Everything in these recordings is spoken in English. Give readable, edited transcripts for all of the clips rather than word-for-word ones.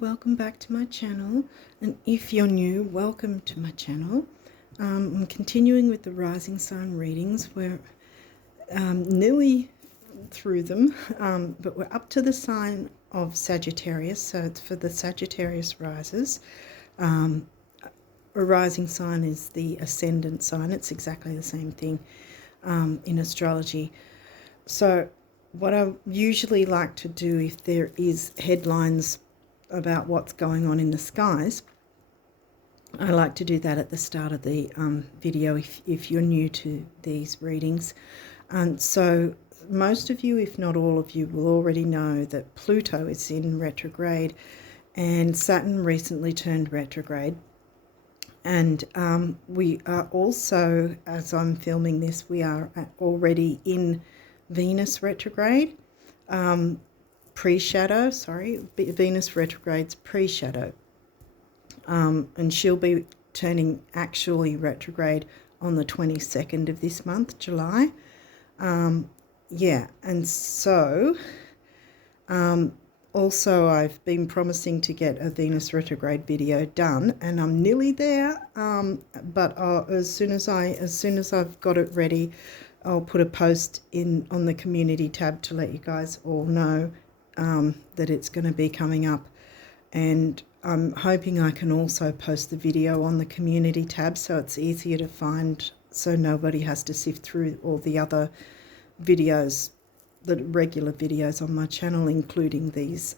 welcome back to my channel, and if you're new, welcome to my channel. I'm continuing with the rising sign readings. We're nearly through them, but we're up to the sign of Sagittarius, so it's for the Sagittarius rises. A rising sign is the ascendant sign. It's exactly the same thing in astrology. So what I usually like to do, if there is headlines about what's going on in the skies, I like to do that at the start of the video if you're new to these readings. And so most of you, if not all of you, will already know that Pluto is in retrograde and Saturn recently turned retrograde. And we are also, as I'm filming this, we are already in Venus retrograde, pre-shadow, Venus retrograde's pre-shadow. And she'll be turning actually retrograde on the 22nd of this month, July. Yeah, and so also I've been promising to get a Venus retrograde video done, and I'm nearly there. But as soon as I've got it ready, I'll put a post on the community tab to let you guys all know that it's going to be coming up. And I'm hoping I can also post the video on the community tab so it's easier to find, so nobody has to sift through all the other videos, the regular videos on my channel, including these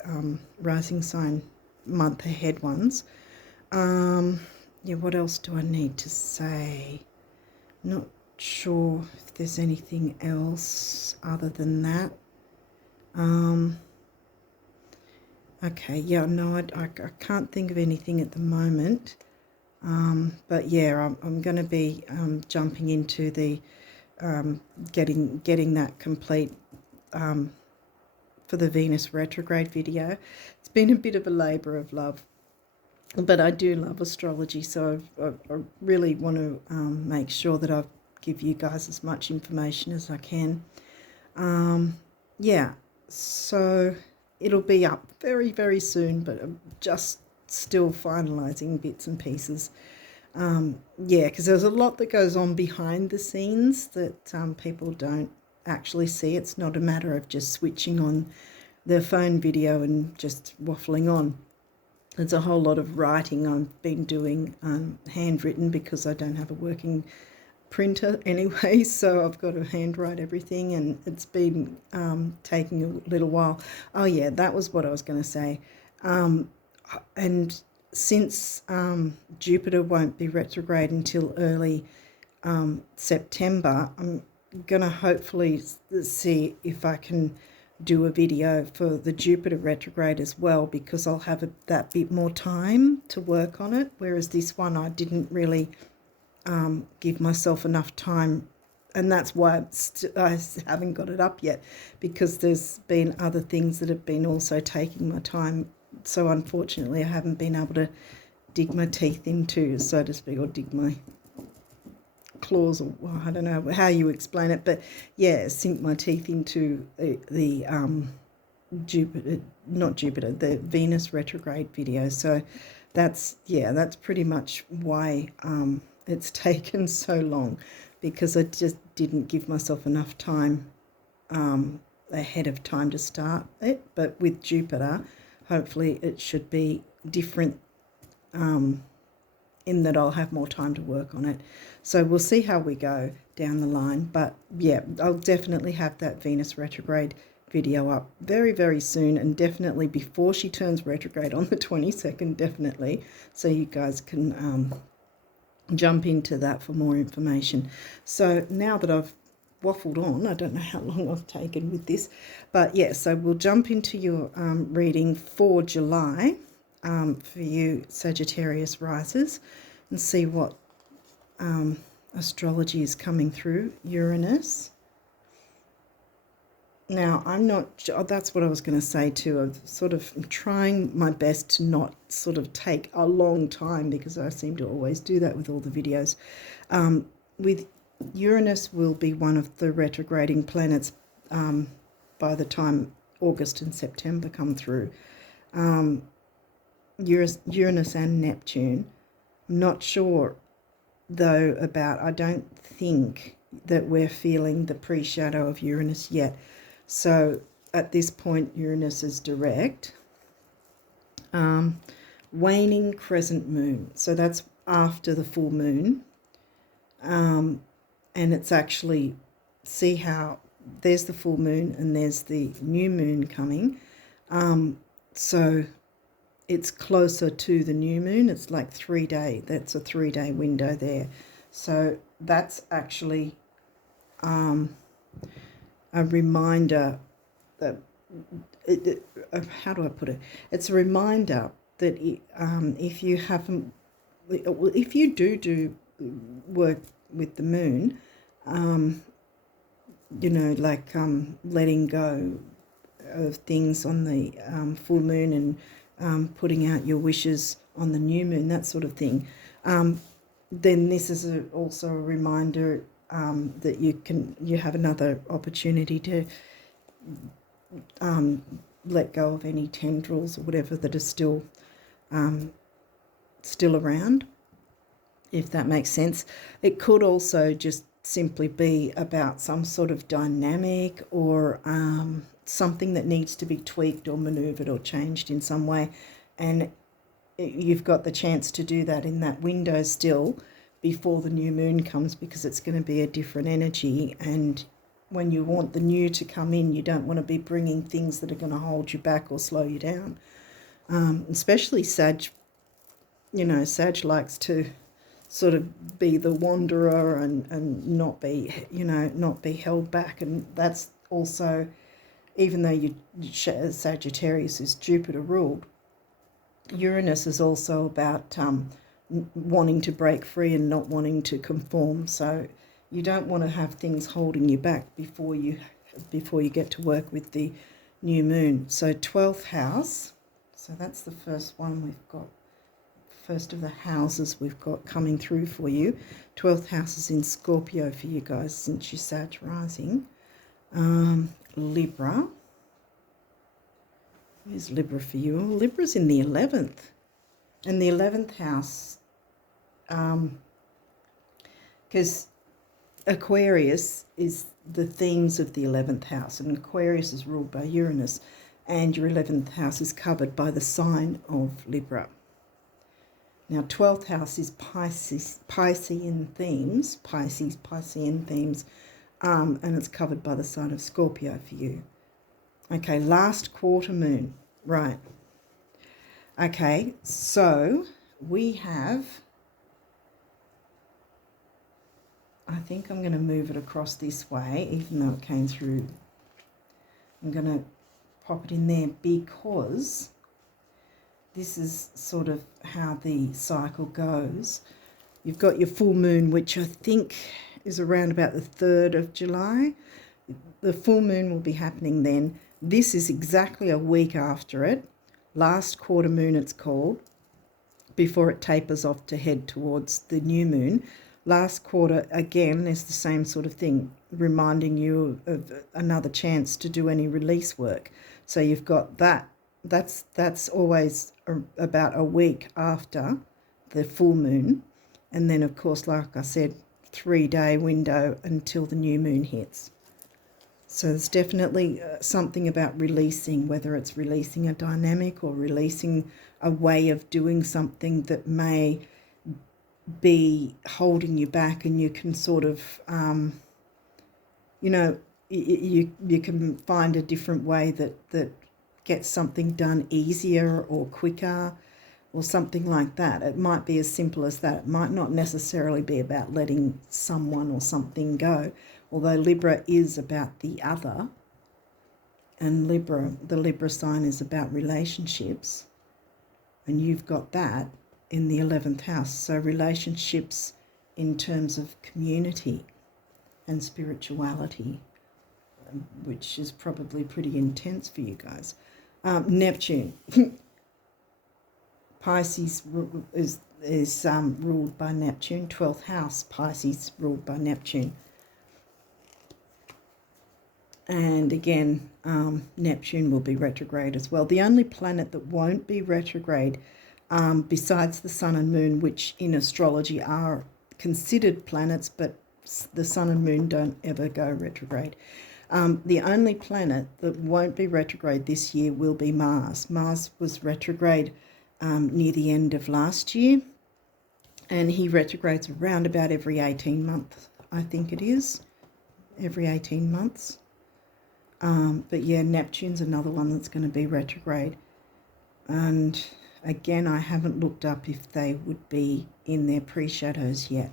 rising sign month ahead ones. Yeah, what else do I need to say? Not sure if there's anything else other than that. Okay, yeah, no, I can't think of anything at the moment. But yeah, I'm going to be jumping into the getting that complete for the Venus retrograde video. It's been a bit of a labour of love, but I do love astrology, so I really want to make sure that I give you guys as much information as I can. Yeah, so it'll be up very, very soon, but I'm just still finalising bits and pieces. Yeah, because there's a lot that goes on behind the scenes that people don't actually see. It's not a matter of just switching on their phone video and just waffling on. There's a whole lot of writing I've been doing, handwritten, because I don't have a working printer anyway, so I've got to handwrite everything, and it's been taking a little while. Oh yeah, that was what I was going to say. And since Jupiter won't be retrograde until early September, I'm going to hopefully see if I can do a video for the Jupiter retrograde as well, because I'll have that bit more time to work on it, whereas this one I didn't really give myself enough time, and that's why I haven't got it up yet, because there's been other things that have been also taking my time. So unfortunately I haven't been able to dig my teeth into, so to speak, or dig my claws, or well, I don't know how you explain it, but yeah, sink my teeth into the the Venus retrograde video. So that's pretty much why it's taken so long, because I just didn't give myself enough time ahead of time to start it. But with Jupiter, hopefully it should be different in that I'll have more time to work on it. So we'll see how we go down the line. But yeah, I'll definitely have that Venus retrograde video up very, very soon, and definitely before she turns retrograde on the 22nd, definitely, so you guys can jump into that for more information. So now that I've waffled on, I don't know how long I've taken with this, but yeah, so we'll jump into your reading for July for you Sagittarius risers, and see what astrology is coming through Uranus. Now, I'm not, that's what I was going to say too. I'm sort of trying my best to not sort of take a long time, because I seem to always do that with all the videos. With Uranus will be one of the retrograding planets by the time August and September come through. Uranus and Neptune. I'm not sure, though, I don't think that we're feeling the pre-shadow of Uranus yet. So at this point, Uranus is direct. Waning crescent moon. So that's after the full moon. And it's actually, see how there's the full moon and there's the new moon coming. So it's closer to the new moon. It's like 3 day. That's a 3 day window there. So that's actually a reminder that, how do I put it? It's a reminder that if you haven't, if you do work with the moon, you know, like letting go of things on the full moon and putting out your wishes on the new moon, that sort of thing, then this is also a reminder that you have another opportunity to let go of any tendrils or whatever that are still around, if that makes sense. It could also just simply be about some sort of dynamic or something that needs to be tweaked or maneuvered or changed in some way, and you've got the chance to do that in that window still before the new moon comes, because it's going to be a different energy. And when you want the new to come in, you don't want to be bringing things that are going to hold you back or slow you down. Especially Sag, you know, Sag likes to sort of be the wanderer and not be, you know, not be held back. And that's also, even though Sagittarius is Jupiter ruled, Uranus is also about wanting to break free and not wanting to conform. So you don't want to have things holding you back before you get to work with the new moon. So 12th house, so that's the first one we've got, first of the houses we've got coming through for you. 12th house is in Scorpio for you guys, since you're Sag rising. Libra. Where's Libra for you? Oh, Libra's in the 11th. And the 11th house, because Aquarius is the themes of the 11th house, and Aquarius is ruled by Uranus, and your 11th house is covered by the sign of Libra. Now, 12th house is Piscean themes, and it's covered by the sign of Scorpio for you. Okay, last quarter moon, right. Okay, so we have, I think I'm going to move it across this way, even though it came through. I'm going to pop it in there because this is sort of how the cycle goes. You've got your full moon, which I think is around about the 3rd of July. The full moon will be happening then. This is exactly a week after it. Last quarter moon it's called, before it tapers off to head towards the new moon. Last quarter, again, is the same sort of thing, reminding you of another chance to do any release work. So you've got that. That's always about a week after the full moon. And then, of course, like I said, 3-day window until the new moon hits. So there's definitely something about releasing, whether it's releasing a dynamic or releasing a way of doing something that may be holding you back, and you can sort of, you know, you can find a different way that gets something done easier or quicker or something like that. It might be as simple as that. It might not necessarily be about letting someone or something go, although Libra is about the other, and the Libra sign is about relationships, and you've got that in the 11th house. So relationships in terms of community and spirituality, which is probably pretty intense for you guys. Neptune. Pisces is ruled by Neptune. 12th house, Pisces, ruled by Neptune. And again, Neptune will be retrograde as well. The only planet that won't be retrograde besides the sun and moon, which in astrology are considered planets, but the sun and moon don't ever go retrograde. The only planet that won't be retrograde this year will be Mars. Mars was retrograde near the end of last year, and he retrogrades around about every 18 months, I think it is, every 18 months. But yeah, Neptune's another one that's going to be retrograde. And again, I haven't looked up if they would be in their pre-shadows yet.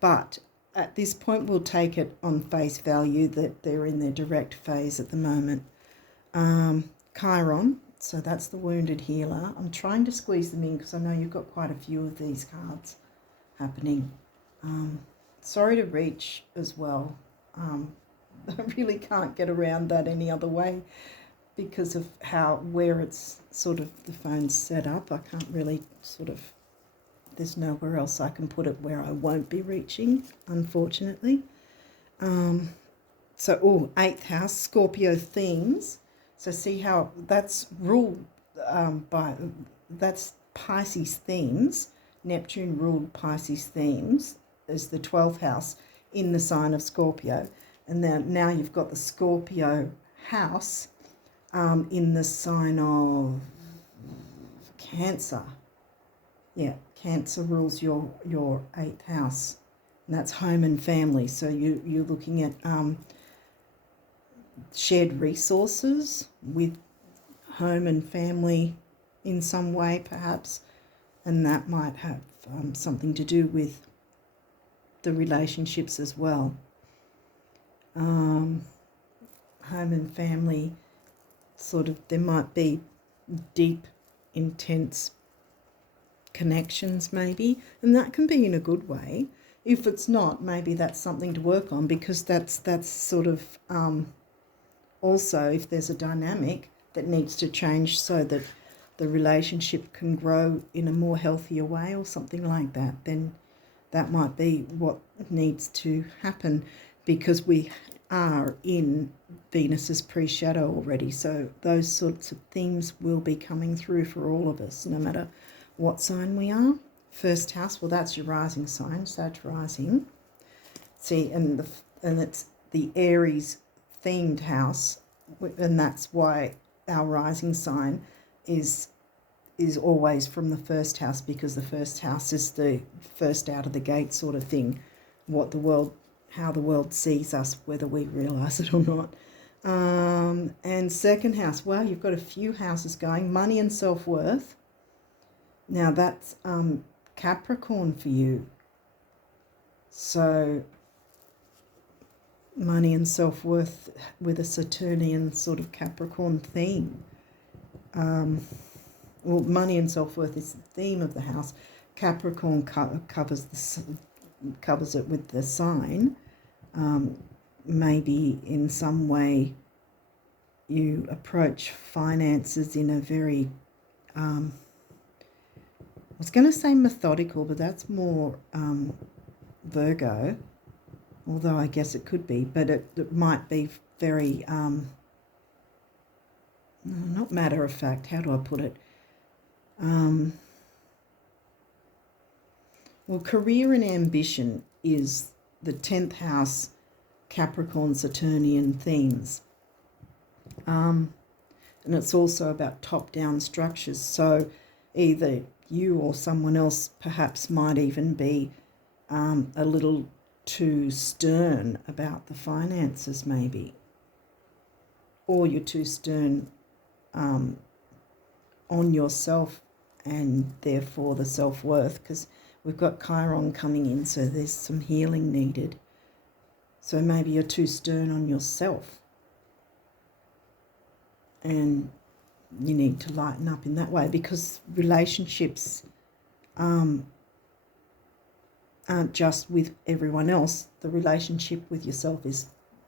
But at this point, we'll take it on face value that they're in their direct phase at the moment. Chiron, so that's the wounded healer. I'm trying to squeeze them in because I know you've got quite a few of these cards happening. Sorry to reach as well. I really can't get around that any other way because of where it's sort of the phone's set up. I can't really there's nowhere else I can put it where I won't be reaching, unfortunately. So, 8th house, Scorpio themes. So see how that's ruled that's Pisces themes. Neptune ruled Pisces themes as the 12th house in the sign of Scorpio. And then now you've got the Scorpio house in the sign of Cancer. Yeah, Cancer rules your 8th house, and that's home and family. So you're looking at shared resources with home and family in some way, perhaps, and that might have something to do with the relationships as well. Home and family, there might be deep, intense connections maybe, and that can be in a good way. If it's not, maybe that's something to work on, because that's also, if there's a dynamic that needs to change so that the relationship can grow in a more healthier way or something like that, then that might be what needs to happen, because we are in Venus's pre-shadow already. So those sorts of themes will be coming through for all of us, no matter what sign we are. First house, well, that's your rising sign, Sag rising. See, and it's the Aries themed house, and that's why our rising sign is always from the first house, because the first house is the first out of the gate sort of thing, how the world sees us, whether we realise it or not. And second house, well, you've got a few houses going. Money and self-worth. Now that's Capricorn for you. So money and self-worth with a Saturnian sort of Capricorn theme. Well, money and self-worth is the theme of the house. Capricorn covers it with the sign. Maybe in some way you approach finances in a very, I was going to say methodical, but that's more Virgo, although I guess it could be, but it might be very, not matter of fact, how do I put it? Well, career and ambition is the 10th house Capricorn Saturnian themes. And it's also about top-down structures. So either you or someone else perhaps might even be a little too stern about the finances maybe. Or you're too stern on yourself and therefore the self-worth, because we've got Chiron coming in, so there's some healing needed. So maybe you're too stern on yourself and you need to lighten up in that way, because relationships aren't just with everyone else. The relationship with yourself is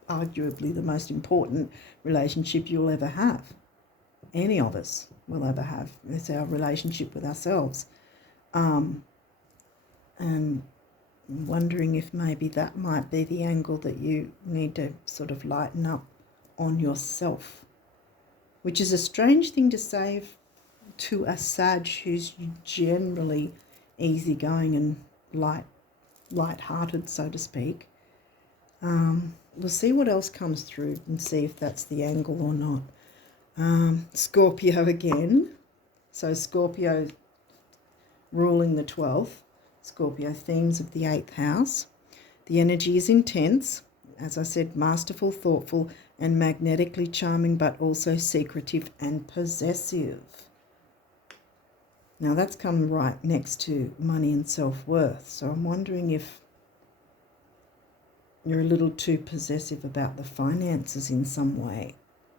arguably the most important relationship you'll ever have. Any of us will ever have. It's our relationship with ourselves. And wondering if maybe that might be the angle that you need to sort of lighten up on yourself, which is a strange thing to say to a Sag who's generally easygoing and light-hearted, so to speak. We'll see what else comes through and see if that's the angle or not. Scorpio again. So Scorpio ruling the 12th. Scorpio themes of the 8th house. The energy is intense. As I said, masterful, thoughtful, and magnetically charming, but also secretive and possessive. Now that's come right next to money and self-worth. So I'm wondering if you're a little too possessive about the finances in some way.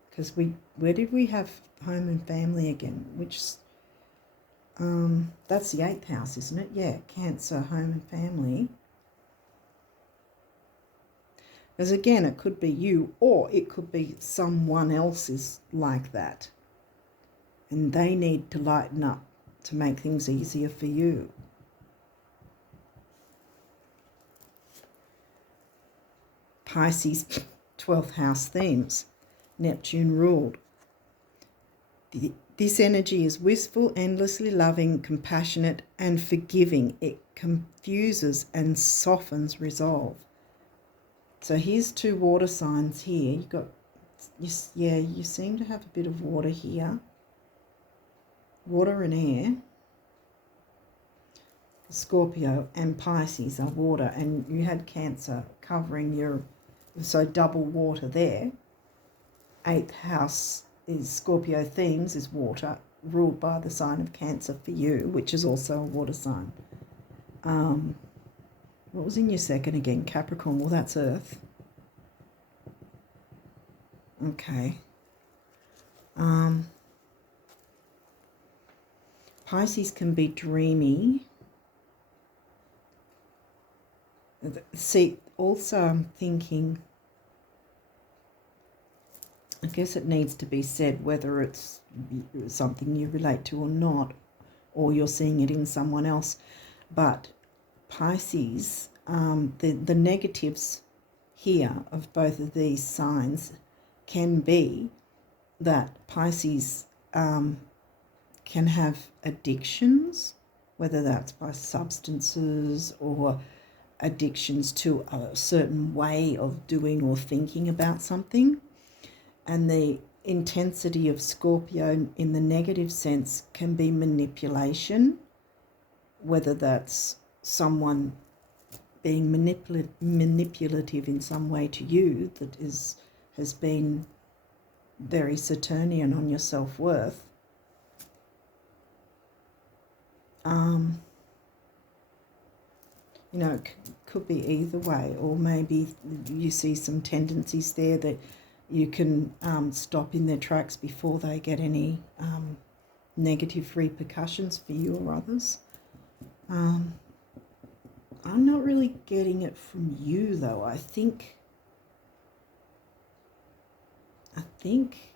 Because where did we have home and family again? That's the 8th house, isn't it? Yeah, Cancer, home and family. Because again, it could be you, or it could be someone else is like that. And they need to lighten up to make things easier for you. Pisces, 12th house themes. Neptune ruled. This energy is wistful, endlessly loving, compassionate, and forgiving. It confuses and softens resolve. So here's 2 water signs here. You seem to have a bit of water here. Water and air. Scorpio and Pisces are water, and you had Cancer covering your, so double water there. 8th house is Scorpio themes, is water, ruled by the sign of Cancer for you, which is also a water sign. What was in your second again? Capricorn. Well, that's Earth. Okay. Pisces can be dreamy. See, also I'm thinking, I guess it needs to be said whether it's something you relate to or not, or you're seeing it in someone else. But Pisces, the negatives here of both of these signs can be that Pisces can have addictions, whether that's by substances or addictions to a certain way of doing or thinking about something. And the intensity of Scorpio in the negative sense can be manipulation, whether that's someone being manipulative in some way to you that has been very Saturnian on your self-worth. It could be either way, or maybe you see some tendencies there that you can stop in their tracks before they get any negative repercussions for you or others. I'm not really getting it from you, though. I think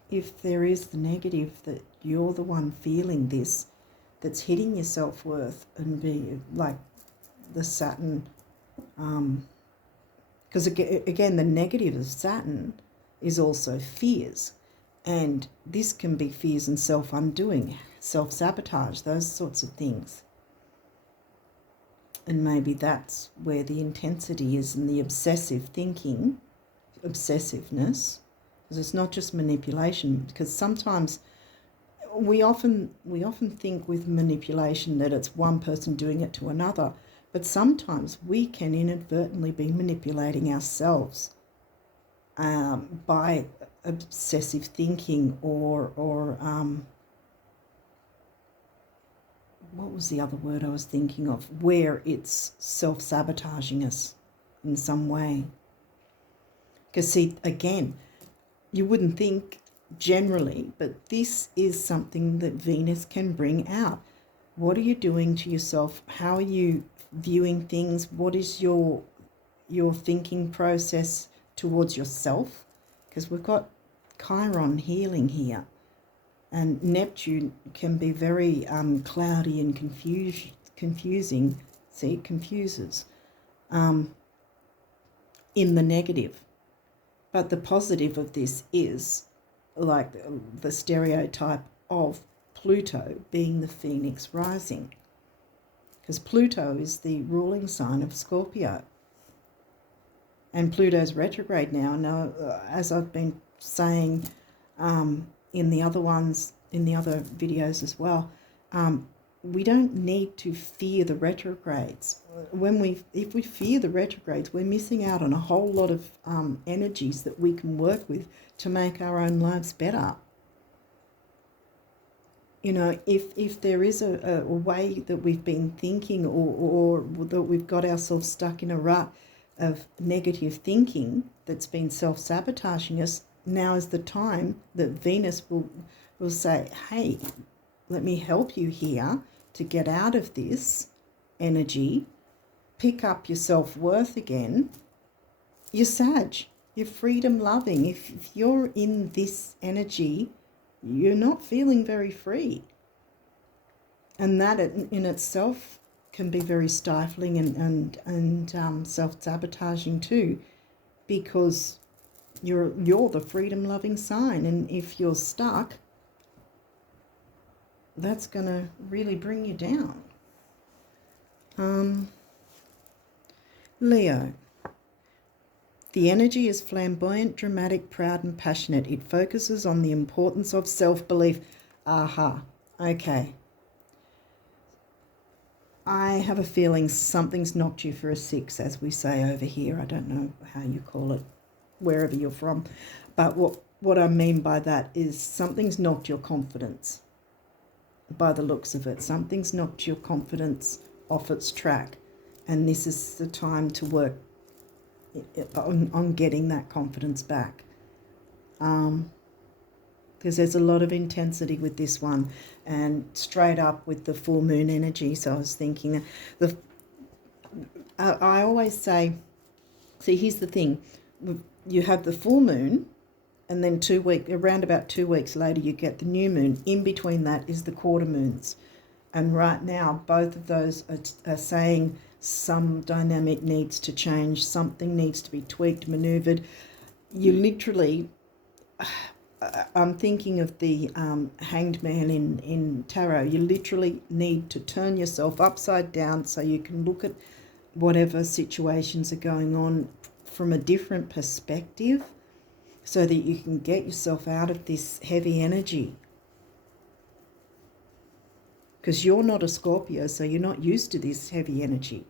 if there is the negative, that you're the one feeling this, that's hitting your self-worth, and be like the Saturn, because again, the negative of Saturn is also fears, and this can be fears and self-undoing, self-sabotage, those sorts of things. And maybe that's where the intensity is, and the obsessive thinking, obsessiveness, because it's not just manipulation. Because sometimes we often think with manipulation that it's one person doing it to another, but sometimes we can inadvertently be manipulating ourselves by obsessive thinking or what was the other word I was thinking of, where it's self-sabotaging us in some way. Because see, again, you wouldn't think generally, but this is something that Venus can bring out. What are you doing to yourself? How are you viewing things? What is your thinking process towards yourself? Because we've got Chiron healing here. And Neptune can be very cloudy and confusing. See, it confuses in the negative. But the positive of this is like the stereotype of Pluto being the Phoenix rising, because Pluto is the ruling sign of Scorpio. And Pluto's retrograde now. Now, as I've been saying in the other ones, in the other videos as well, we don't need to fear the retrogrades. If we fear the retrogrades, we're missing out on a whole lot of energies that we can work with to make our own lives better. You know, if there is a way that we've been thinking, or that we've got ourselves stuck in a rut of negative thinking that's been self-sabotaging us, now is the time that Venus will say, hey, let me help you here to get out of this energy, pick up your self-worth again. You're Sag, you're freedom loving. If you're in this energy, you're not feeling very free. And that in itself can be very stifling and self-sabotaging too, because you're the freedom-loving sign, and if you're stuck, that's going to really bring you down. Leo. The energy is flamboyant, dramatic, proud, and passionate. It focuses on the importance of self-belief. Aha. Okay. I have a feeling something's knocked you for a 6, as we say over here. I don't know how you call it, wherever you're from. But what I mean by that is something's knocked your confidence, by the looks of it. Something's knocked your confidence off its track. And this is the time to work on getting that confidence back. Because there's a lot of intensity with this one, and straight up with the full moon energy. So I was thinking, I always say, see, here's the thing. You have the full moon, and then around about 2 weeks later, you get the new moon. In between that is the quarter moons. And right now, both of those are saying some dynamic needs to change, something needs to be tweaked, maneuvered. You literally, I'm thinking of the hanged man in tarot. You literally need to turn yourself upside down so you can look at whatever situations are going on from a different perspective, so that you can get yourself out of this heavy energy. Because you're not a Scorpio, so you're not used to this heavy energy.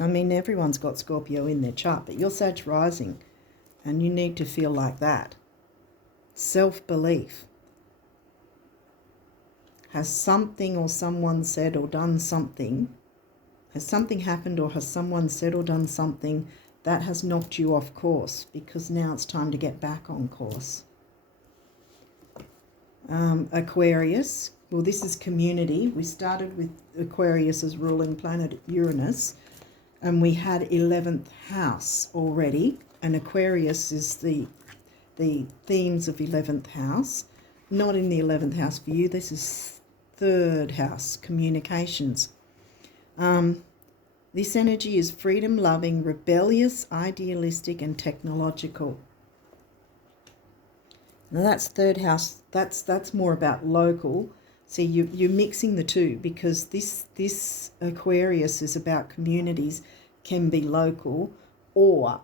I mean, everyone's got Scorpio in their chart, but you're Sag rising, and you need to feel like that. Self-belief. Has something or someone said or done something, has something happened or has someone said or done something that has knocked you off course, because now it's time to get back on course. Aquarius. Well, this is community. We started with Aquarius as ruling planet Uranus, and we had 11th house already, and Aquarius is the themes of 11th house. Not in the 11th house for you. This is 3rd house, communications. This energy is freedom-loving, rebellious, idealistic, and technological. Now that's 3rd house. That's more about local. See, you're mixing the two, because this Aquarius is about communities, can be local, or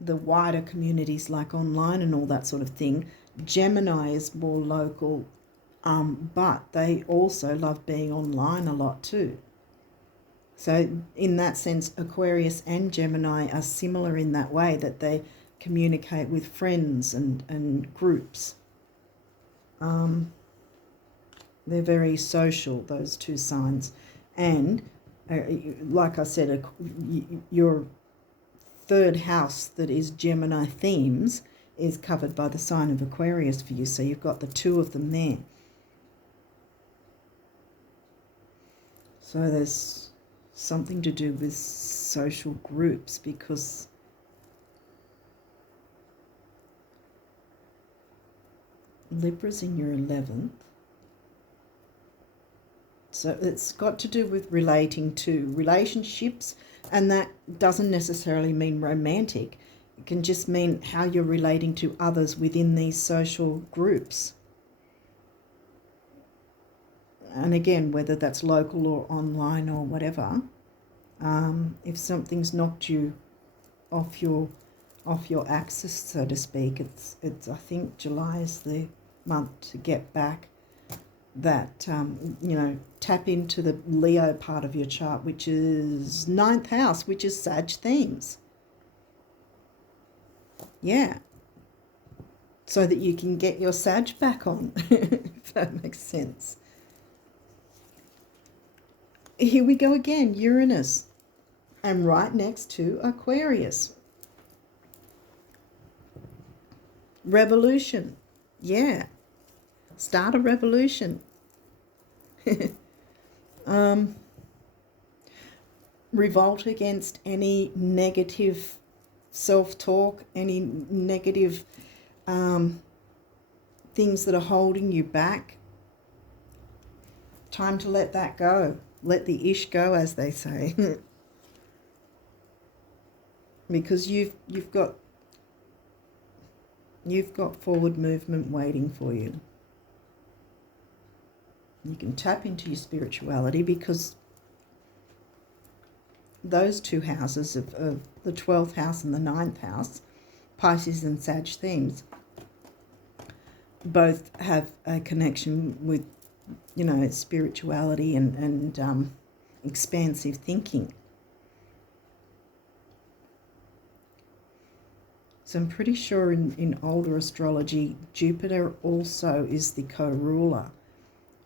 the wider communities like online and all that sort of thing. Gemini is more local, but they also love being online a lot too. So in that sense, Aquarius and Gemini are similar in that way, that they communicate with friends and groups. They're very social, those two signs. And like I said, your 3rd house that is Gemini themes is covered by the sign of Aquarius for you. So you've got the 2 of them there. So there's something to do with social groups, because Libra's in your 11th. So it's got to do with relating to relationships, and that doesn't necessarily mean romantic. It can just mean how you're relating to others within these social groups. And again, whether that's local or online or whatever, if something's knocked you off your axis, so to speak, it's I think July is the month to get back that, you know, tap into the Leo part of your chart, which is 9th house, which is Sag themes. Yeah. So that you can get your Sag back on, if that makes sense. Here we go again, Uranus. And right next to Aquarius. Revolution. Yeah. Start a revolution. Revolt against any negative self-talk, any negative things that are holding you back. Time to let that go. Let the ish go, as they say. Because you've got forward movement waiting for you. You can tap into your spirituality, because those two houses of the 12th house and the 9th house, Pisces and Sag themes, both have a connection with, you know, spirituality and expansive thinking. So I'm pretty sure in older astrology, Jupiter also is the co-ruler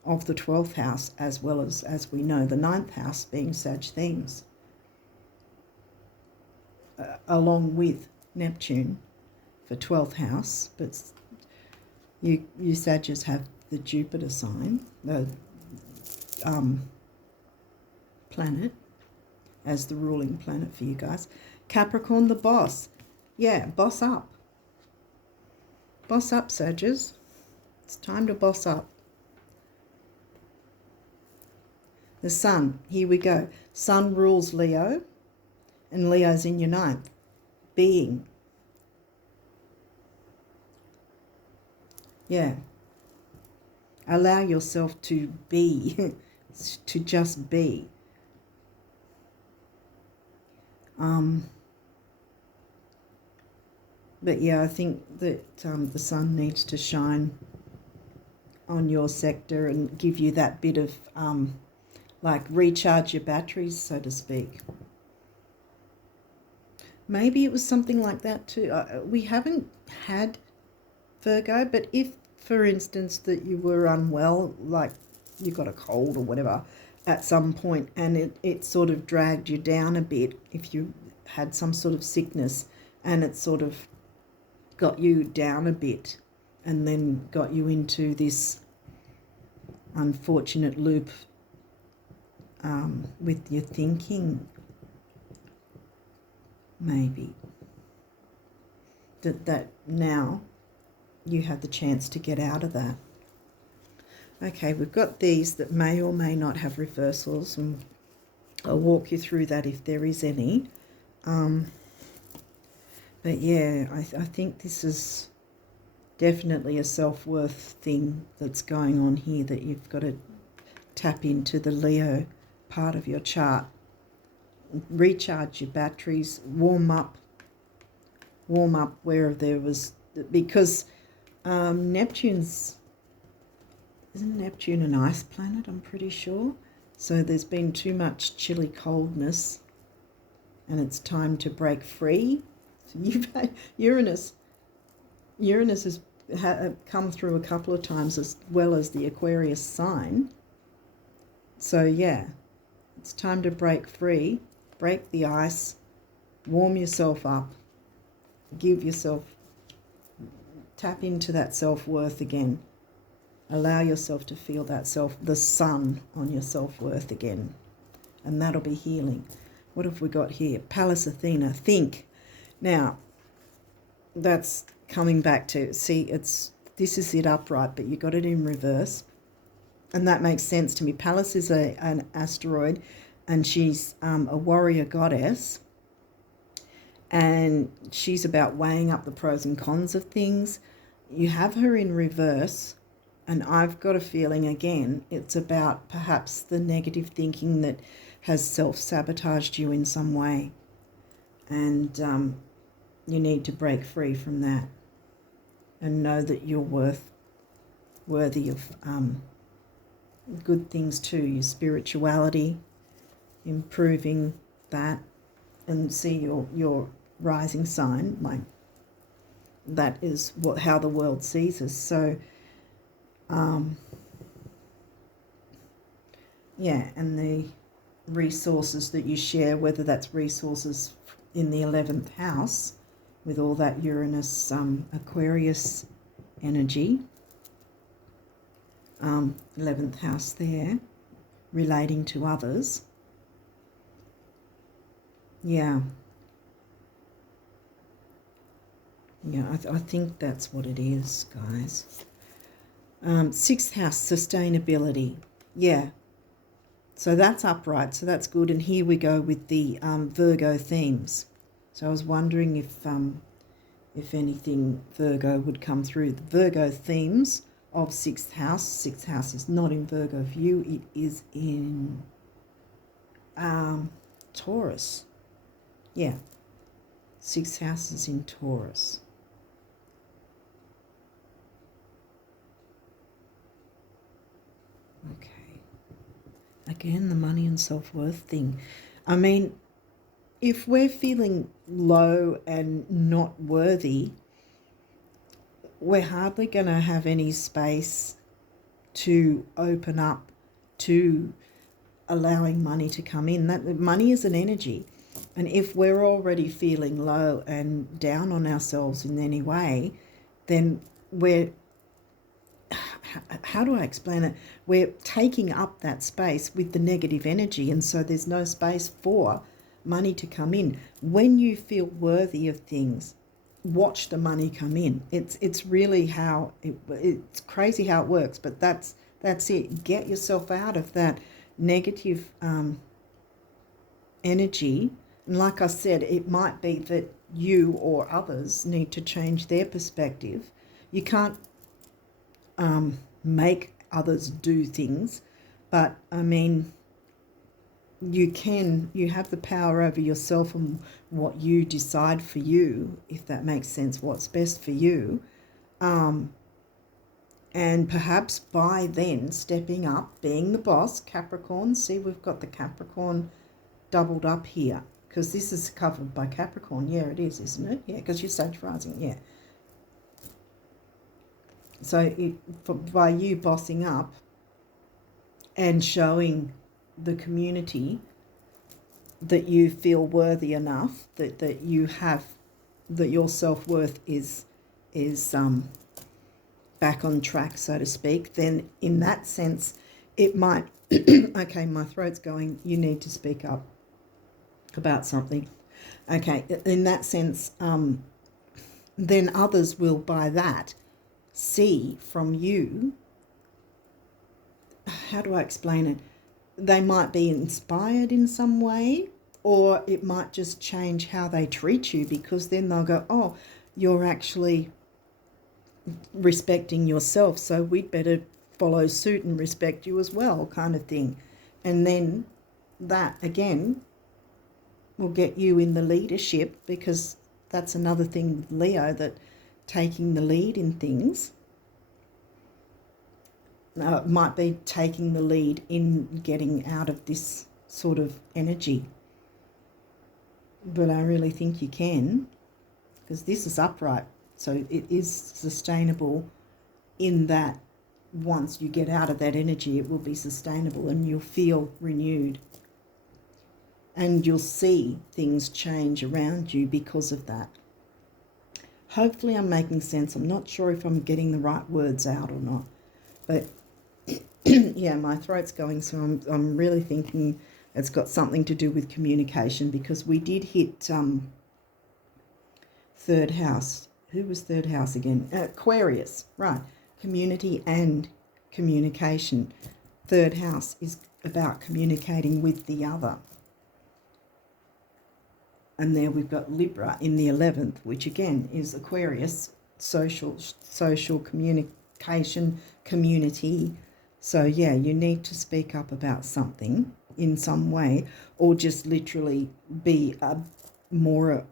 of the 12th house, as well as we know, the 9th house being Sag themes, along with Neptune for 12th house. But you Sagittarius have the Jupiter sign, the planet, as the ruling planet for you guys. Capricorn, the boss. Yeah, boss up. Boss up, Sagittarius. It's time to boss up. The Sun, here we go. Sun rules Leo, and Leo's in your 9th. Being. Yeah. Allow yourself to be, to just be. But yeah, I think that the sun needs to shine on your sector and give you that bit of, like, recharge your batteries, so to speak. Maybe it was something like that too. We haven't had Virgo, but if, for instance, that you were unwell, like you got a cold or whatever at some point, and it sort of dragged you down a bit, if you had some sort of sickness and it sort of got you down a bit and then got you into this unfortunate loop with your thinking, maybe that now you have the chance to get out of that. Okay, we've got these that may or may not have reversals, and I'll walk you through that if there is any. But yeah, I think this is definitely a self-worth thing that's going on here, that you've got to tap into the Leo part of your chart. Recharge your batteries, warm up where there was, because isn't Neptune an ice planet, I'm pretty sure? So there's been too much chilly coldness, and it's time to break free. So you've had Uranus has come through a couple of times, as well as the Aquarius sign. So yeah, it's time to break free, break the ice, warm yourself up, tap into that self-worth again. Allow yourself to feel that the sun on your self-worth again, and that'll be healing. What have we got here? Pallas Athena, think. Now, that's coming back to, see, this is it upright, but you got it in reverse, and that makes sense to me. Pallas is an asteroid, and she's a warrior goddess, and she's about weighing up the pros and cons of things. You have her in reverse, And I've got a feeling, again, it's about perhaps the negative thinking that has self-sabotaged you in some way. And you need to break free from that and know that you're worthy of good things too. Your spirituality, improving that, and see your rising sign. Like, that is how the world sees us. So yeah, and the resources that you share, whether that's resources in the 11th house with all that Uranus Aquarius energy, 11th house there, relating to others. Yeah, I think that's what it is, guys. 6th house, sustainability. Yeah, so that's upright, so that's good. And here we go with the Virgo themes. So I was wondering if anything Virgo would come through. The Virgo themes of 6th house. 6th house is not in Virgo for you. It is in Taurus. Yeah, 6th house is in Taurus. Okay. Again, the money and self-worth thing. I mean, if we're feeling low and not worthy, we're hardly going to have any space to open up to allowing money to come in. That money is an energy. And if we're already feeling low and down on ourselves in any way, then we're, how do I explain it? We're taking up that space with the negative energy, and so there's no space for money to come in. When you feel worthy of things, watch the money come in. It's really how it's crazy how it works, but that's it. Get yourself out of that negative energy. And like I said, it might be that you or others need to change their perspective. You can't make others do things, but I mean, you have the power over yourself and what you decide for you, if that makes sense, what's best for you. And perhaps by then stepping up, being the boss, Capricorn. See, we've got the Capricorn doubled up here, because this is covered by Capricorn. Yeah, it is, isn't it? Yeah, because you're Sag rising, yeah. So by you bossing up and showing the community that you feel worthy enough, that you have, that your self-worth is back on track, so to speak, then in that sense it might okay, my throat's going, you need to speak up about something. Okay, in that sense, then others will by that see from you, how do I explain it? They might be inspired in some way, or it might just change how they treat you, because then they'll go, oh, you're actually respecting yourself, so we'd better follow suit and respect you as well, kind of thing. And then that, again, will get you in the leadership, because that's another thing with Leo, that taking the lead in things might be taking the lead in getting out of this sort of energy. But I really think you can, because this is upright, so it is sustainable in that once you get out of that energy, it will be sustainable and you'll feel renewed. And you'll see things change around you because of that. Hopefully I'm making sense. I'm not sure if I'm getting the right words out or not. But yeah, my throat's going, so I'm really thinking it's got something to do with communication, because we did hit third house. Who was third house again? Aquarius, right. Community and communication. Third house is about communicating with the other. And there we've got Libra in the 11th, which again is Aquarius, social education, community. So yeah, you need to speak up about something in some way, or just literally be a more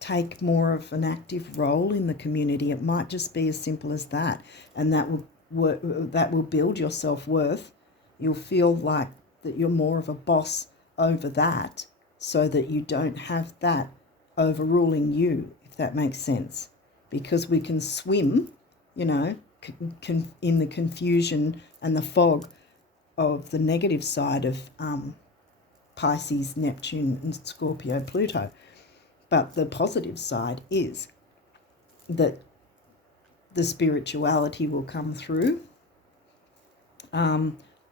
take more of an active role in the community. It might just be as simple as that, and that will build your self-worth. You'll feel like that you're more of a boss over that, so that you don't have that overruling you, if that makes sense. Because we can swim, you know, in the confusion and the fog of the negative side of Pisces, Neptune, and Scorpio, Pluto. But the positive side is that the spirituality will come through,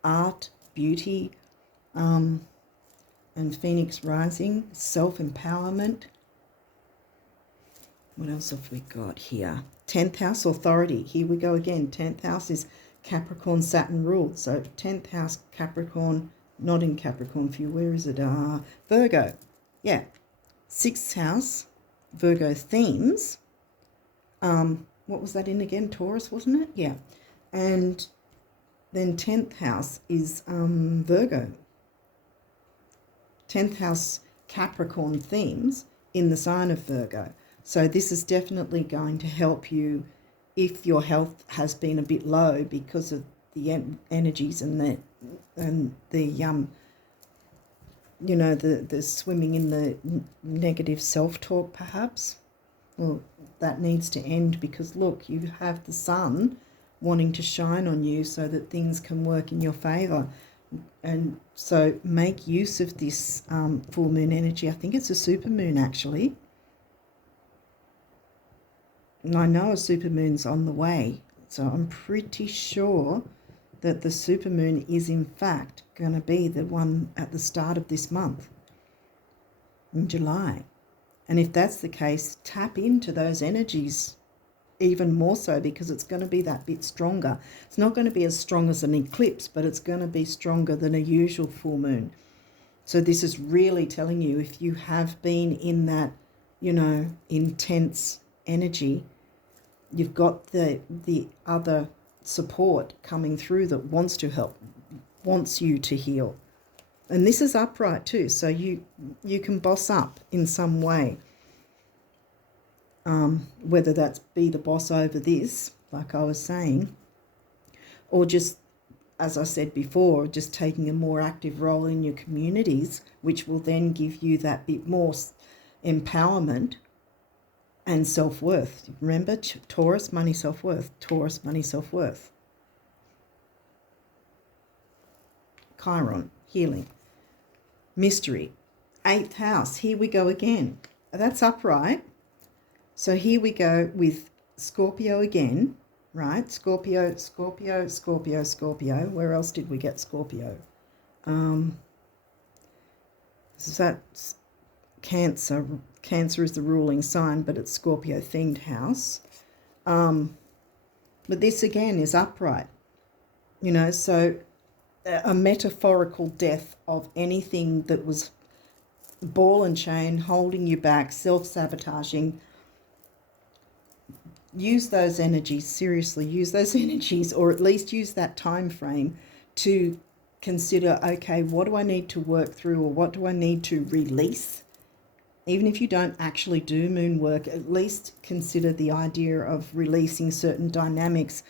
art, beauty, and Phoenix rising, self-empowerment. What else have we got here? 10th house, authority. Here we go again. 10th house is Capricorn, Saturn ruled. So 10th house, Capricorn, not in Capricorn for you. Where is it? Virgo. Yeah. 6th house, Virgo themes. What was that in again? Taurus, wasn't it? Yeah. And then 10th house is Virgo. 10th house, Capricorn themes in the sign of Virgo. So this is definitely going to help you if your health has been a bit low because of the energies and the you know, the swimming in the negative self-talk perhaps. Well, that needs to end, because look, you have the sun wanting to shine on you so that things can work in your favour. And so make use of this full moon energy. I think it's a super moon actually. And I know a supermoon's on the way, so I'm pretty sure that the supermoon is in fact going to be the one at the start of this month, in July. And if that's the case, tap into those energies even more so, because it's going to be that bit stronger. It's not going to be as strong as an eclipse, but it's going to be stronger than a usual full moon. So this is really telling you, if you have been in that, you know, intense energy, you've got the other support coming through that wants to help, wants you to heal. And this is upright too, so you can boss up in some way, whether that's be the boss over this, like I was saying, or just, as I said before, just taking a more active role in your communities, which will then give you that bit more empowerment and self-worth. Remember, Taurus, money, self-worth. Taurus, money, self-worth. Chiron, healing. Mystery. 8th house. Here we go again. That's upright. So here we go with Scorpio again, right? Scorpio, Scorpio, Scorpio, Scorpio. Where else did we get Scorpio? So that's Cancer. Cancer is the ruling sign, but it's Scorpio themed house. But this again is upright, you know, so a metaphorical death of anything that was ball and chain, holding you back, self-sabotaging. Use those energies, seriously, use those energies, or at least use that time frame to consider, okay, what do I need to work through, or what do I need to release? Even if you don't actually do moon work, at least consider the idea of releasing certain dynamics,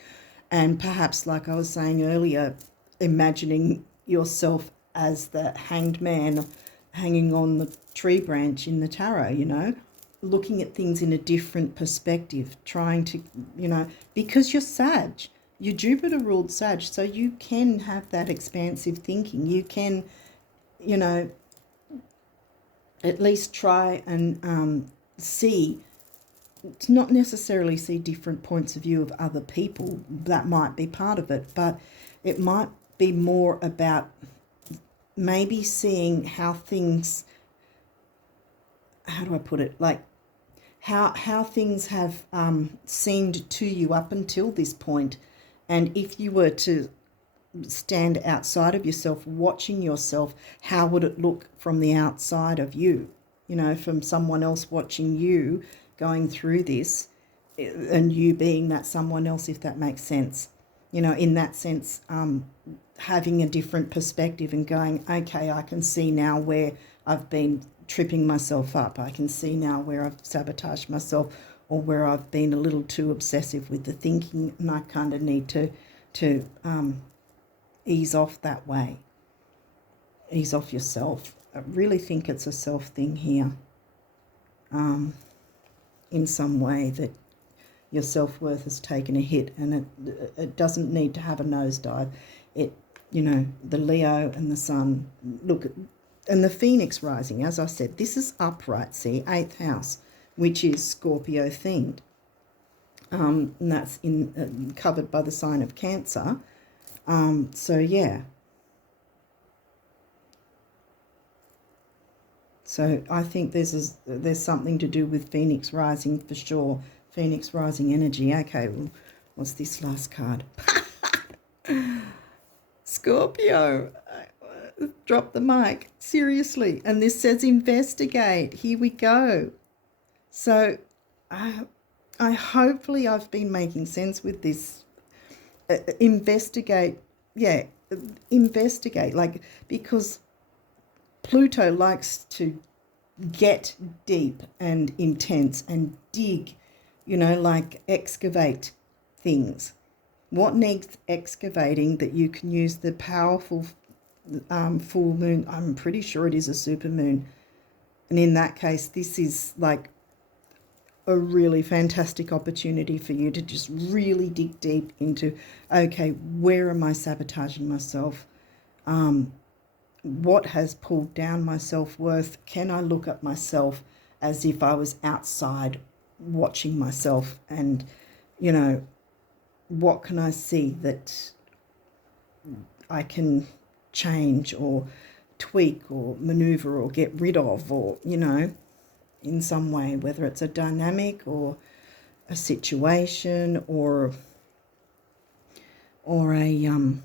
and perhaps, like I was saying earlier, imagining yourself as the hanged man hanging on the tree branch in the tarot, you know, looking at things in a different perspective, trying to, you know, because you're Sag, you're Jupiter ruled Sag, so you can have that expansive thinking. You can, you know, at least try and see, not necessarily see different points of view of other people. That might be part of it, but it might be more about maybe seeing how things, how do I put it, like how things have seemed to you up until this point. And if you were to stand outside of yourself, watching yourself, how would it look from the outside of you? You know, from someone else watching you going through this, and you being that someone else, if that makes sense. You know, in that sense, having a different perspective and going, okay, I can see now where I've been tripping myself up. I can see now where I've sabotaged myself, or where I've been a little too obsessive with the thinking, and I kind of need to ease off that way. Ease off yourself. I really think it's a self thing here. In some way that your self-worth has taken a hit, and it doesn't need to have a nosedive. It, you know, the Leo and the Sun, look, and the Phoenix rising, as I said, this is upright, see, 8th house, which is Scorpio themed. And that's covered by the sign of Cancer. So, yeah. So I think there's something to do with Phoenix rising for sure. Phoenix rising energy. Okay, well, what's this last card? Scorpio. Drop the mic. Seriously. And this says investigate. Here we go. So I hopefully I've been making sense with this. Investigate. Yeah, investigate. Like, because Pluto likes to get deep and intense and dig, you know, like excavate things. What needs excavating that you can use the powerful full moon? I'm pretty sure it is a super moon. And in that case, this is like a really fantastic opportunity for you to just really dig deep into, okay, where am I sabotaging myself? What has pulled down my self-worth? Can I look at myself as if I was outside watching myself? And, you know, what can I see that I can change or tweak or maneuver or get rid of, or, you know, in some way, whether it's a dynamic or a situation or a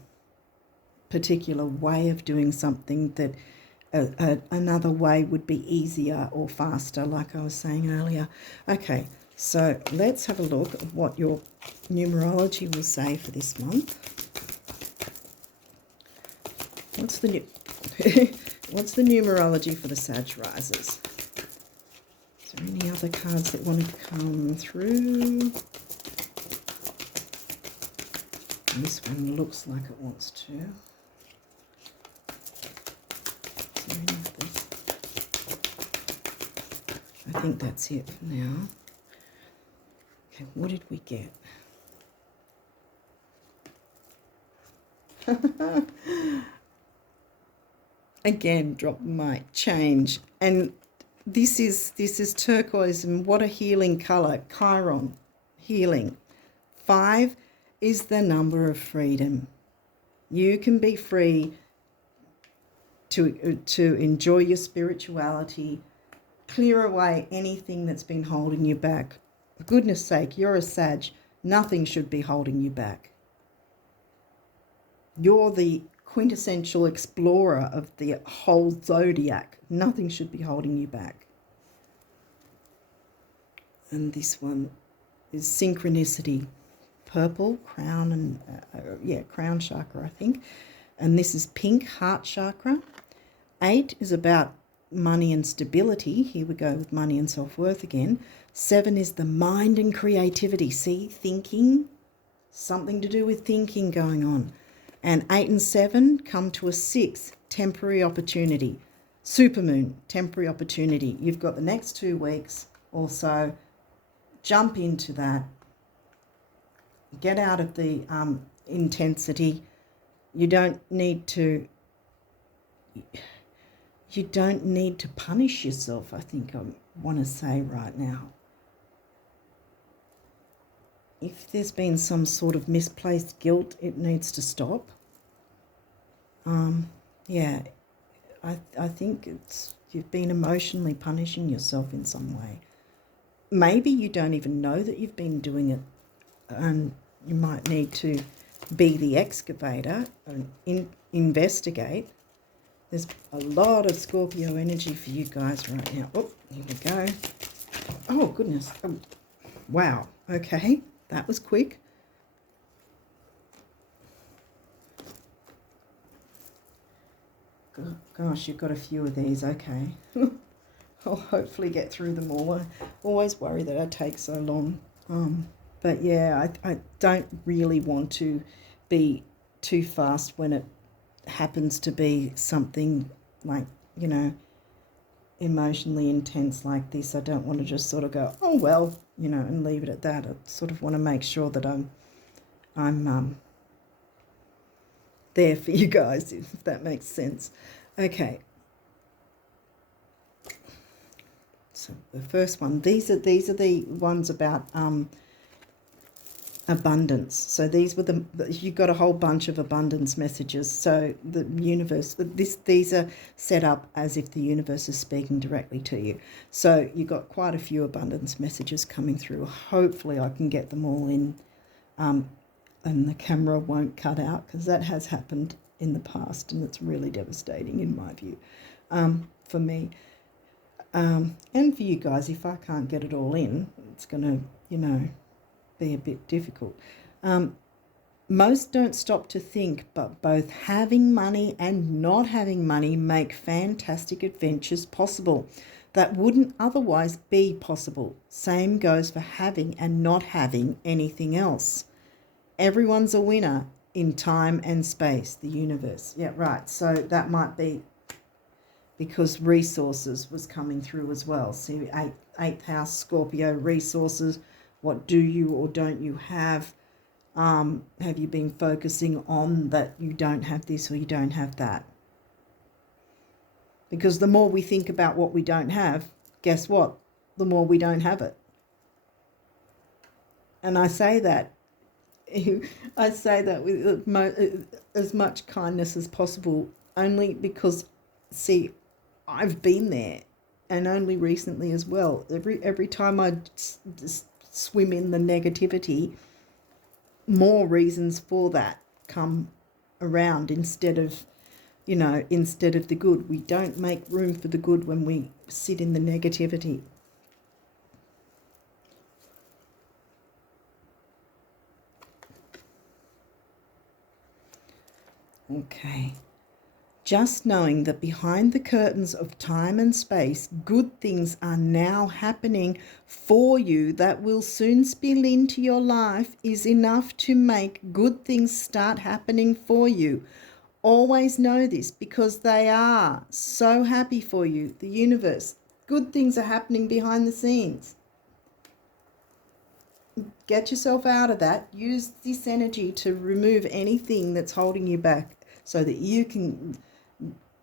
particular way of doing something that another way would be easier or faster, like I was saying earlier. Okay, so let's have a look at what your numerology will say for this month. What's the what's the numerology for the Sag risers? Is there any other cards that want to come through? This one looks like it wants to. I think that's it for now. Okay, what did we get? Again, drop the mic, change. And this is turquoise, and what a healing color. Chiron, healing. 5 is the number of freedom. You can be free to enjoy your spirituality, clear away anything that's been holding you back. For goodness sake, you're a Sag. Nothing should be holding you back. You're the quintessential explorer of the whole zodiac. Nothing should be holding you back. And this one is synchronicity. Purple, crown, and crown chakra, I think. And this is pink, heart chakra. 8 is about money and stability. Here we go with money and self-worth again. 7 is the mind and creativity. See, thinking, something to do with thinking going on. And 8 and 7 come to a 6, temporary opportunity. Supermoon, temporary opportunity. You've got the next 2 weeks or so. Jump into that. Get out of the intensity. You don't need to punish yourself, I think I want to say right now. If there's been some sort of misplaced guilt, it needs to stop. I think you've been emotionally punishing yourself in some way. Maybe you don't even know that you've been doing it, and you might need to be the excavator and investigate. There's a lot of Scorpio energy for you guys right now. Oh, here we go. Oh, goodness. Oh, wow. Okay, that was quick. Gosh, you've got a few of these. Okay. I'll hopefully get through them all. I always worry that I take so long. But yeah, I don't really want to be too fast when it happens to be something like, you know, emotionally intense like this. I don't want to just sort of go, oh well, you know, and leave it at that. I sort of want to make sure that I'm there for you guys, if that makes sense. Okay. So the first one, these are the ones about abundance. So these were you got a whole bunch of abundance messages. So the universe, these are set up as if the universe is speaking directly to you. So you got quite a few abundance messages coming through. Hopefully I can get them all in, and the camera won't cut out, because that has happened in the past and it's really devastating in my view, for me. And for you guys, if I can't get it all in, it's going to, you know, be a bit difficult. Most don't stop to think, but both having money and not having money make fantastic adventures possible that wouldn't otherwise be possible. Same goes for having and not having anything else. Everyone's a winner in time and space, the universe. Yeah, right. So that might be because resources was coming through as well. See, eighth house, Scorpio, resources. What do you or don't you have? Have you been focusing on that you don't have this or you don't have that? Because the more we think about what we don't have, guess what? The more we don't have it. And I say that with as much kindness as possible, only because, see, I've been there, and only recently as well. Every time I swim in the negativity, more reasons for that come around instead of, you know, instead of the good. We don't make room for the good when we sit in the negativity. Okay. Just knowing that behind the curtains of time and space, good things are now happening for you that will soon spill into your life is enough to make good things start happening for you. Always know this, because they are so happy for you, the universe. Good things are happening behind the scenes. Get yourself out of that. Use this energy to remove anything that's holding you back so that you can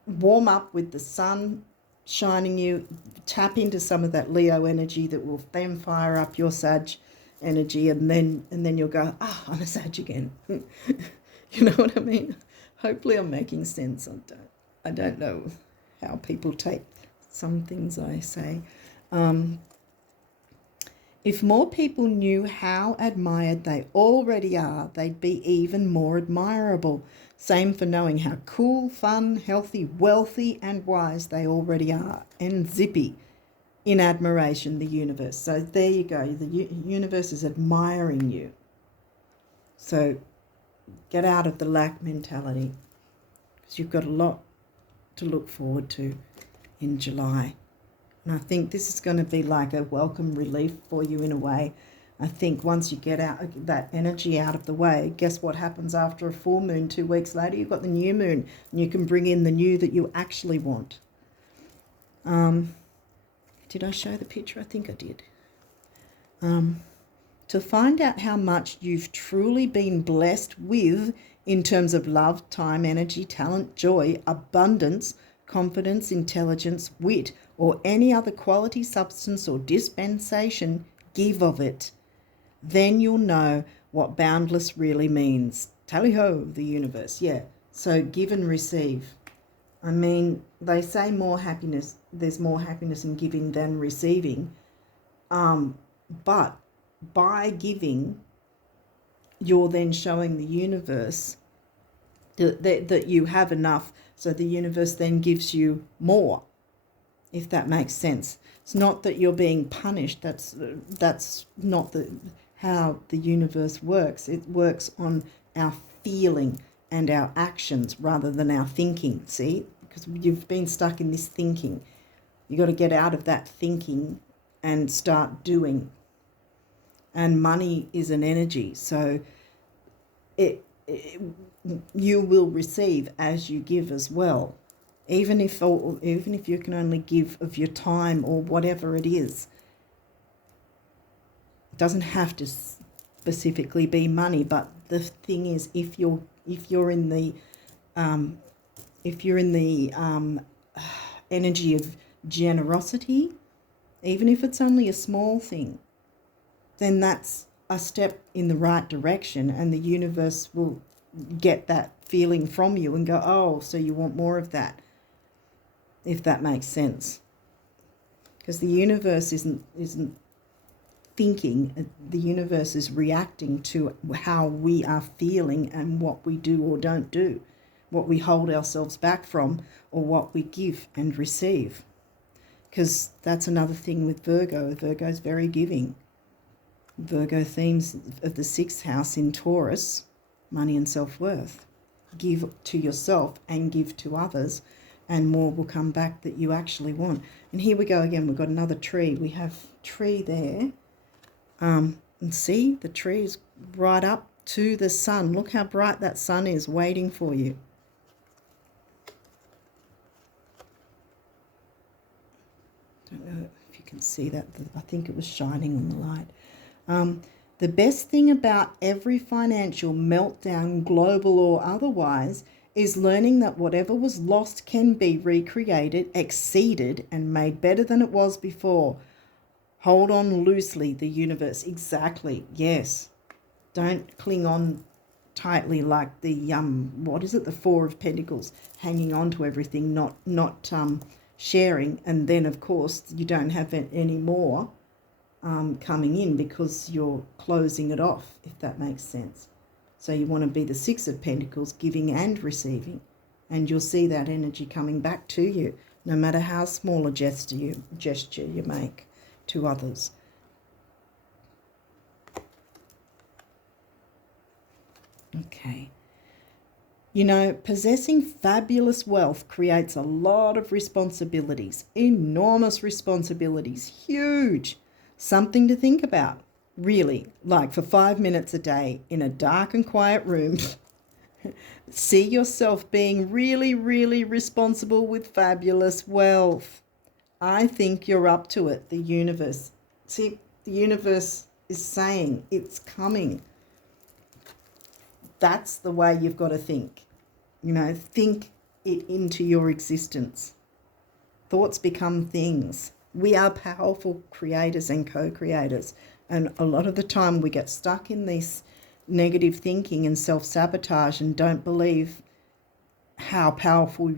warm up with the sun shining you, tap into some of that Leo energy that will then fire up your Sag energy, and then you'll go, I'm a Sag again. You know what I mean? Hopefully I'm making sense. I don't know how people take some things I say. If more people knew how admired they already are, they'd be even more admirable. Same for knowing how cool, fun, healthy, wealthy, and wise they already are. And zippy in admiration, the universe. So there you go. The universe is admiring you. So get out of the lack mentality, because you've got a lot to look forward to in July. And I think this is going to be like a welcome relief for you in a way. I think once you get out that energy out of the way, guess what happens after a full moon? 2 weeks later, you've got the new moon, and you can bring in the new that you actually want. Did I show the picture? I think I did. To find out how much you've truly been blessed with in terms of love, time, energy, talent, joy, abundance, confidence, intelligence, wit, or any other quality, substance, or dispensation, give of it. Then you'll know what boundless really means. Tally-ho, the universe. Yeah. So give and receive. I mean, they say more happiness, there's more happiness in giving than receiving. But by giving, you're then showing the universe that you have enough. So the universe then gives you more, if that makes sense. It's not that you're being punished. That's not how the universe works. It works on our feeling and our actions rather than our thinking, see? Because you've been stuck in this thinking. You got to get out of that thinking and start doing. And money is an energy, so you will receive as you give as well. Even if you can only give of your time or whatever it is. It doesn't have to specifically be money, but the thing is, if you're in the energy of generosity, even if it's only a small thing, then that's a step in the right direction, and the universe will get that feeling from you and go, oh, so you want more of that, if that makes sense. Because the universe isn't thinking, the universe is reacting to how we are feeling and what we do or don't do, what we hold ourselves back from, or what we give and receive. Because that's another thing with Virgo. Virgo's very giving. Virgo themes of the 6th house in Taurus, money and self-worth. Give to yourself and give to others, and more will come back that you actually want. And here we go again. We've got another tree. We have tree there. And see, the tree is right up to the sun. Look how bright that sun is waiting for you. Don't know if you can see that. I think it was shining on the light. The best thing about every financial meltdown, global or otherwise, is learning that whatever was lost can be recreated, exceeded, and made better than it was before. Hold on loosely, the universe. Exactly, yes. Don't cling on tightly like the, what is it, the Four of Pentacles, hanging on to everything, not sharing, and then, of course, you don't have any more coming in because you're closing it off, if that makes sense. So you want to be the Six of Pentacles, giving and receiving, and you'll see that energy coming back to you, no matter how small a gesture you make to others. Okay. You know, possessing fabulous wealth creates a lot of responsibilities, enormous responsibilities, huge. Something to think about, really, like for 5 minutes a day in a dark and quiet room. See yourself being really, really responsible with fabulous wealth. I think you're up to it, the universe. See, the universe is saying it's coming. That's the way you've got to think. You know, think it into your existence. Thoughts become things. We are powerful creators and co-creators. And a lot of the time we get stuck in this negative thinking and self-sabotage and don't believe how powerful,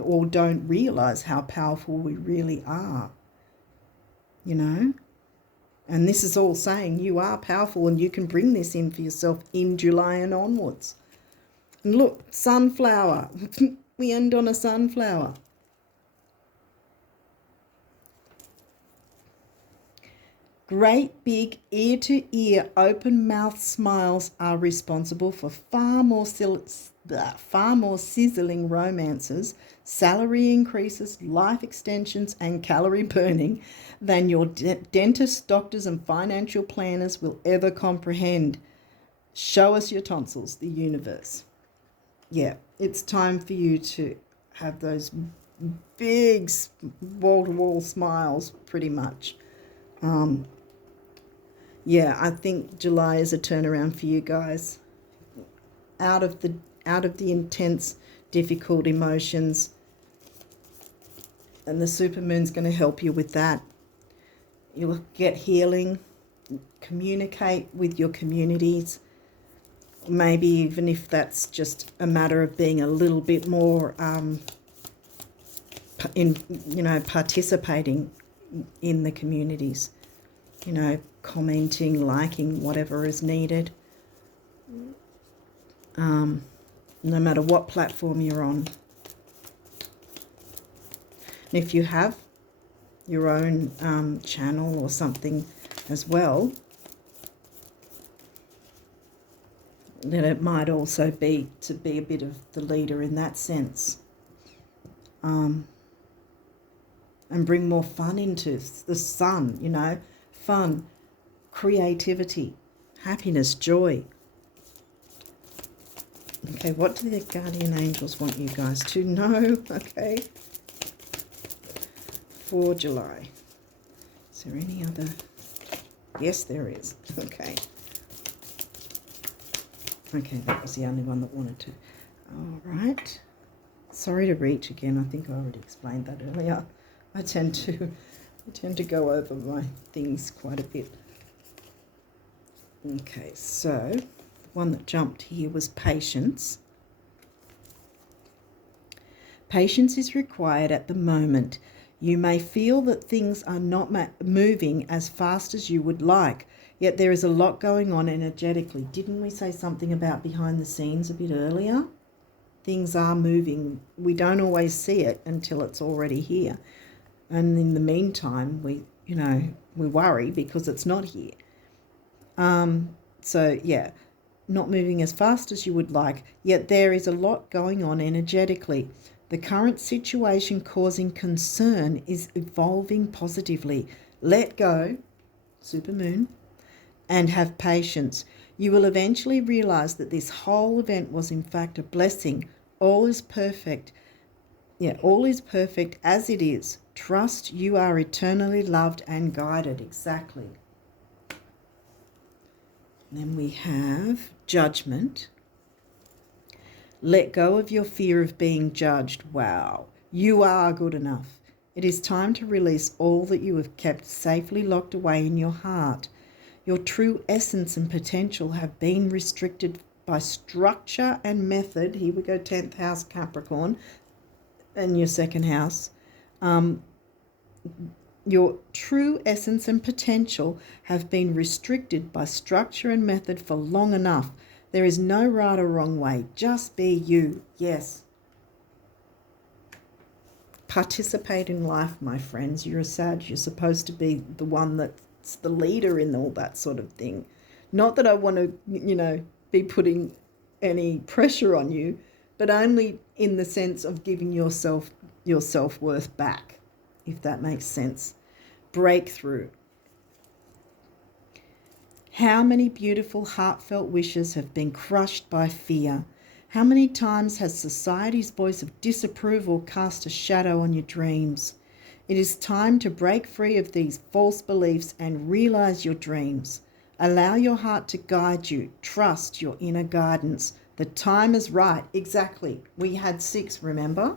or don't realize how powerful we really are. You know? And this is all saying you are powerful, and you can bring this in for yourself in July and onwards. And look, sunflower. We end on a sunflower. Great big ear-to-ear open-mouth smiles are responsible for far more sizzling romances, salary increases, life extensions and calorie burning than your dentists, doctors and financial planners will ever comprehend. Show us your tonsils, the universe. Yeah, it's time for you to have those big wall-to-wall smiles, pretty much. Yeah, I think July is a turnaround for you guys. Out of the intense, difficult emotions, and the supermoon's going to help you with that. You'll get healing, communicate with your communities. Maybe even if that's just a matter of being a little bit more participating in the communities. You know, commenting, liking, whatever is needed. No matter what platform you're on. And if you have your own channel or something as well, Then it might also be to be a bit of the leader in that sense. And bring more fun into the sun, you know, fun, creativity, happiness, joy. Okay, what do the guardian angels want you guys to know? Okay, for July. Is there any other? Yes, there is. Okay. Okay, that was the only one that wanted to. All right. Sorry to reach again. I think I already explained that earlier. I tend to go over my things quite a bit. Okay, so the one that jumped here was patience. Patience is required at the moment. You may feel that things are not moving as fast as you would like, yet there is a lot going on energetically. Didn't we say something about behind the scenes a bit earlier? Things are moving. We don't always see it until it's already here. And in the meantime, we worry because it's not here. So, yeah, not moving as fast as you would like, yet there is a lot going on energetically. The current situation causing concern is evolving positively. Let go, supermoon, and have patience. You will eventually realize that this whole event was in fact a blessing. All is perfect. Yeah, all is perfect as it is. Trust you are eternally loved and guided. Exactly. Then we have judgment. Let go of your fear of being judged. Wow, you are good enough. It is time to release all that you have kept safely locked away in your heart. Your true essence and potential have been restricted by structure and method. Here we go, 10th house Capricorn, and your second house. Your true essence and potential have been restricted by structure and method for long enough. There is no right or wrong way. Just be you. Yes. Participate in life, my friends. You're a Sag. You're supposed to be the one that's the leader in all that sort of thing. Not that I want to, be putting any pressure on you, but only in the sense of giving yourself your self-worth back, if that makes sense. Breakthrough. How many beautiful, heartfelt wishes have been crushed by fear? How many times has society's voice of disapproval cast a shadow on your dreams? It is time to break free of these false beliefs and realize your dreams. Allow your heart to guide you. Trust your inner guidance. The time is right. Exactly. We had 6, remember?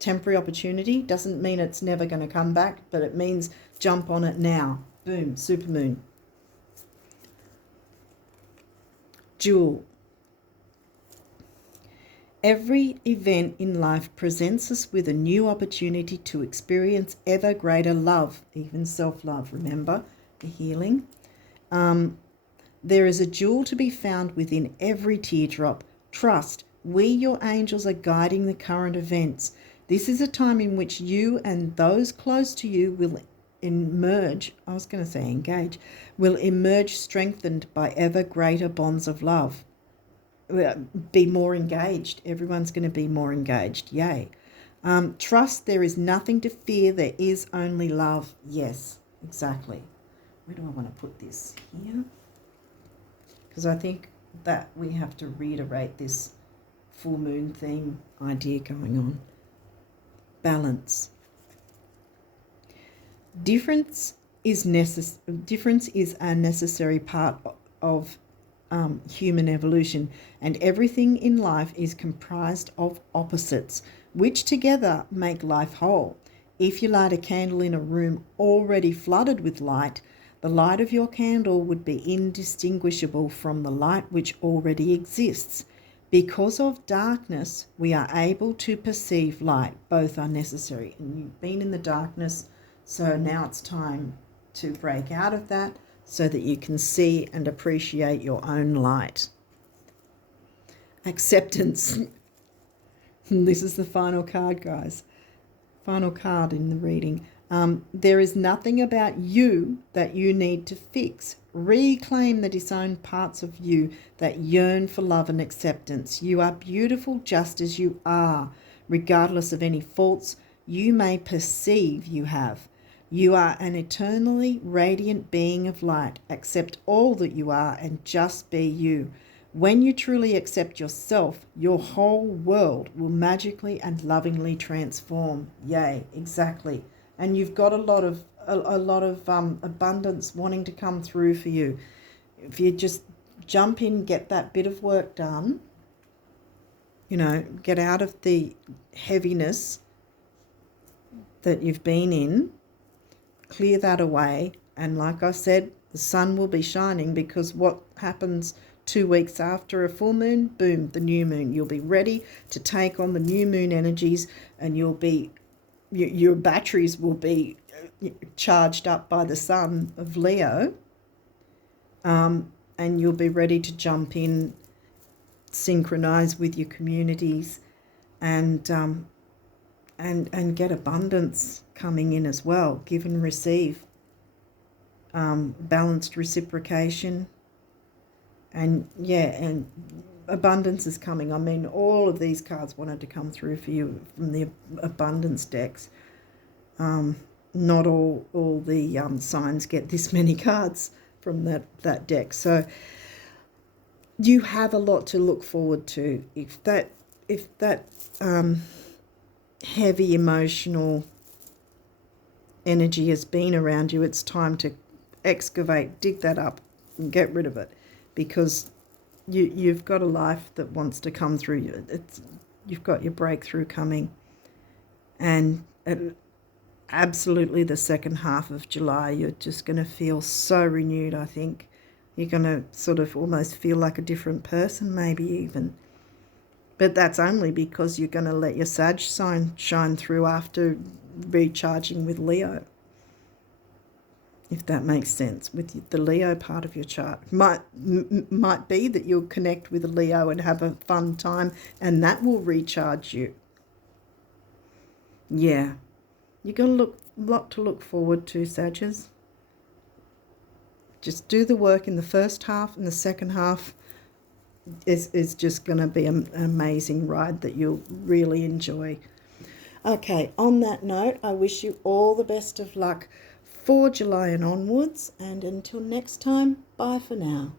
Temporary opportunity doesn't mean it's never going to come back, but it means jump on it now. Boom, supermoon. Jewel. Every event in life presents us with a new opportunity to experience ever greater love, even self-love, remember, the healing. There is a jewel to be found within every teardrop. Trust, we, your angels, are guiding the current events. This is a time in which you and those close to you will emerge, will emerge strengthened by ever greater bonds of love. Be more engaged. Everyone's going to be more engaged. Yay. Trust, there is nothing to fear. There is only love. Yes, exactly. Where do I want to put this? Here? Because I think that we have to reiterate this full moon theme idea going on. Balance. Difference is a necessary part of human evolution, and everything in life is comprised of opposites, which together make life whole. If you light a candle in a room already flooded with light, the light of your candle would be indistinguishable from the light which already exists. Because of darkness, we are able to perceive light. Both are necessary. And you've been in the darkness, so now it's time to break out of that so that you can see and appreciate your own light. Acceptance. This is the final card, guys. Final card in the reading. There is nothing about you that you need to fix. Reclaim the disowned parts of you that yearn for love and acceptance. You are beautiful just as you are, regardless of any faults you may perceive you have. You are an eternally radiant being of light. Accept all that you are and just be you. When you truly accept yourself, your whole world will magically and lovingly transform. Yay, exactly. And you've got a lot of abundance wanting to come through for you. If you just jump in, get that bit of work done, get out of the heaviness that you've been in, clear that away, and like I said, the sun will be shining, because what happens 2 weeks after a full moon? Boom, the new moon. You'll be ready to take on the new moon energies, and your batteries will be charged up by the sun of Leo, and you'll be ready to jump in, synchronize with your communities, and get abundance coming in as well. Give and receive, balanced reciprocation, and abundance is coming. I mean, all of these cards wanted to come through for you from the abundance decks. Not all the signs get this many cards from that deck. So you have a lot to look forward to. If that heavy emotional energy has been around you, it's time to excavate, dig that up, and get rid of it, because you've got a life that wants to come through you. You've got your breakthrough coming, and absolutely the second half of July, you're just going to feel so renewed. I think you're going to sort of almost feel like a different person, maybe even. But that's only because you're going to let your Sag sign shine through after recharging with Leo, if that makes sense, with the Leo part of your chart. Might be that you'll connect with a Leo and have a fun time, and that will recharge you. Yeah. You've got a lot to look forward to, Sagittarius. Just do the work in the first half, and the second half is just going to be an amazing ride that you'll really enjoy. Okay, on that note, I wish you all the best of luck for July and onwards, and until next time, bye for now.